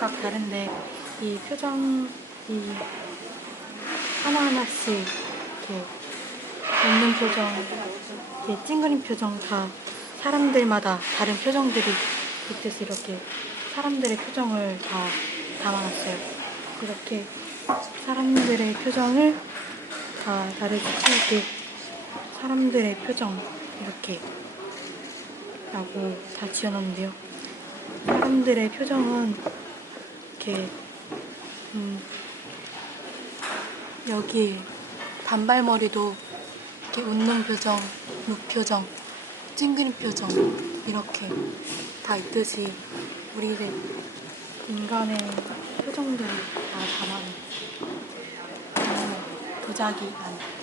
각각 다른데 이 표정이 하나하나씩 이렇게 웃는 표정, 이렇게 찡그린 표정 다 사람들마다 다른 표정들이 있듯이 이렇게 사람들의 표정을 다 담아놨어요. 이렇게 사람들의 표정을 다 다르게 채우게 사람들의 표정 이렇게 라고 다 지어놨는데요. 사람들의 표정은 이렇게 음, 여기 단발머리도 이렇게 웃는 표정, 무표정, 찡그린 표정 이렇게 다 있듯이 우리의 인간의 표정들을 다 담아낸 도자기 안